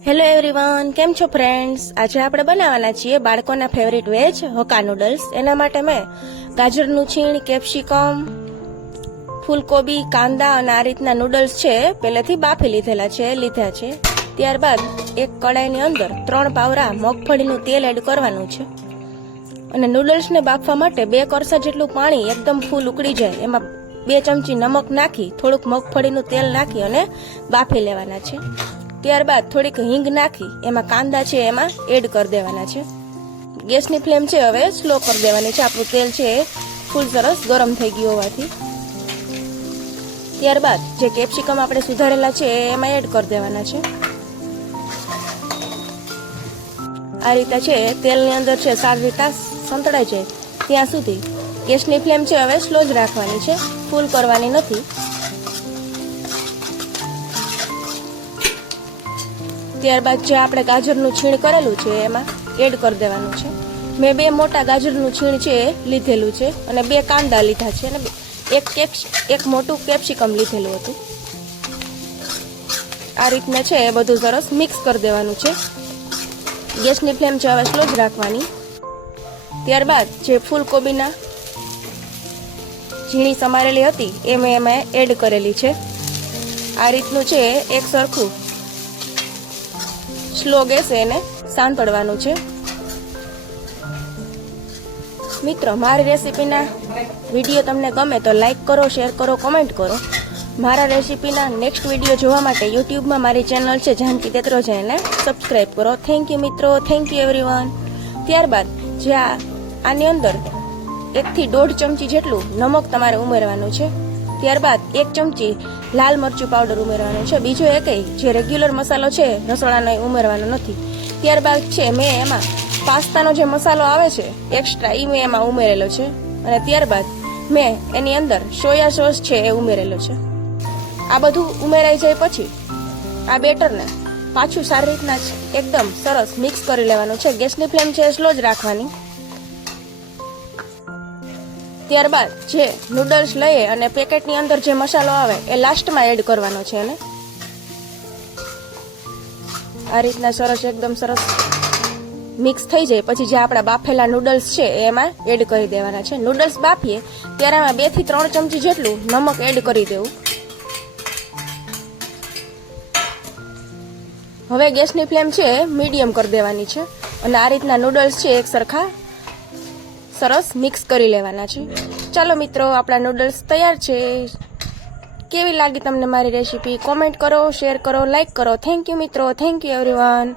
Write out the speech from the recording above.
Hello everyone, કેમ છો friends? આજે આપણે બનાવવાના છીએ બાળકોના ફેવરિટ વેજ હક્કા નૂડલ્સ. એના માટે મેં ગાજરનું છીણ, કેપ્સિકમ, ફૂલકોબી, કાંદા અને આ રીતના નૂડલ્સ છે પહેલેથી બાફી લીધા છે. ત્યારબાદ એક કડાઈની અંદર 3 પાવરા મગફળીનું તેલ એડ કરવાનું છે અને નૂડલ્સને બાફવા માટે 2 કરસા જેટલું પાણી એકદમ ફૂલ ઉકળી જાય એમાં 2 ચમચી નમક નાખી થોડુંક મગફળીનું તેલ નાખી અને બાફી લેવાના છે. ત્યારબાદ થોડીક હિંગ નાખી એમાં કાંદા છે એમાં એડ કરી દેવાના છે. ગેસની ફ્લેમ છે હવે સ્લો કરી દેવાની છે. આપણું તેલ છે ફૂલ સરસ ગરમ થઈ ગયું હોવાથી. ત્યારબાદ જે કેપ્સિકમ આપણે સુધારેલા છે એમાં એડ કરી દેવાના છે. આ રીતે છે તેલની અંદર છે સારી રીતે સંતળાઈ જાય ત્યાં સુધી ગેસની ફ્લેમ છે હવે સ્લો જ રાખવાની છે, ફૂલ કરવાની નથી. ત્યારબાદ જે આપણે ગાજરનું છીણ કરેલું છે એમાં એડ કરી દેવાનું છે. મેં 2 મોટા ગાજરનું છીણ છે લીધેલું છે અને 2 કાંદા લીધા છે અને એક મોટું કેપ્સિકમ લીધેલું હતું. આ રીતના છે એ બધું સરસ મિક્સ કરી દેવાનું છે. ગેસની ફ્લેમ છે હવે સ્લો જ રાખવાની. ત્યારબાદ જે ફૂલકોબીના ઝીણી સમારેલી હતી એ મેં એમાં એડ કરેલી છે. આ રીતનું છે એક સરખું સ્લો ગેસે એને સાંતળવાનું છે. મિત્રો, મારી રેસીપીના વિડીયો તમને ગમે તો લાઈક કરો, શેર કરો, કોમેન્ટ કરો. મારા રેસીપીના નેક્સ્ટ વિડીયો જોવા માટે યુટ્યુબમાં મારી ચેનલ છે જાનકી તેત્રોજા, એને સબસ્ક્રાઈબ કરો. થેન્ક યુ મિત્રો, થેન્ક યુ એવરીવન. ત્યારબાદ જે આની અંદર 1 થી 1.5 ચમચી જેટલું નમક તમારે ઉમેરવાનું છે. ત્યારબાદ 1 ચમચી લાલ મરચું પાવડર ઉમેરવાનું છે. બીજો એકય જે રેગ્યુલર મસાલો છે રસોડાનો એ ઉમેરવાનો નથી. ત્યારબાદ છે મેં એમાં પાસ્તાનો જે મસાલો આવે છે એક્સ્ટ્રા એ મેં એમાં ઉમેરેલો છે અને ત્યારબાદ મેં એની અંદર સોયા સોસ છે એ ઉમેરેલો છે. આ બધું ઉમેરાઈ જાય પછી આ બેટરને પાછું સારી રીતના એકદમ સરસ મિક્સ કરી લેવાનું છે. ગેસની ફ્લેમ છે સ્લો જ રાખવાની. ત્યારબાદ જે નૂડલ્સ લઈએ અને પેકેટની અંદર જે મસાલો આવે એ લાસ્ટમાં એડ કરવાનો છે અને આ રીતના સરસ એકદમ સરસ મિક્સ થઈ જાય પછી જે આપણા બાફેલા નૂડલ્સ છે એમાં એડ કરી દેવાના છે. નૂડલ્સ બાફીએ ત્યારે આમાં 2 થી 3 ચમચી જેટલું નમક એડ કરી દેવું. હવે ગેસની ફ્લેમ છે મીડિયમ કરી દેવાની છે અને આ રીતના નૂડલ્સ છે એક સરખા સરસ મિક્સ કરી લેવાના છે. ચાલો મિત્રો, આપણા નૂડલ્સ તૈયાર છે. કેવી લાગી તમને મારી રેસીપી? કોમેન્ટ કરો, શેર કરો, લાઈક કરો. થેન્ક યુ મિત્રો, થેન્ક યુ એવરીવન.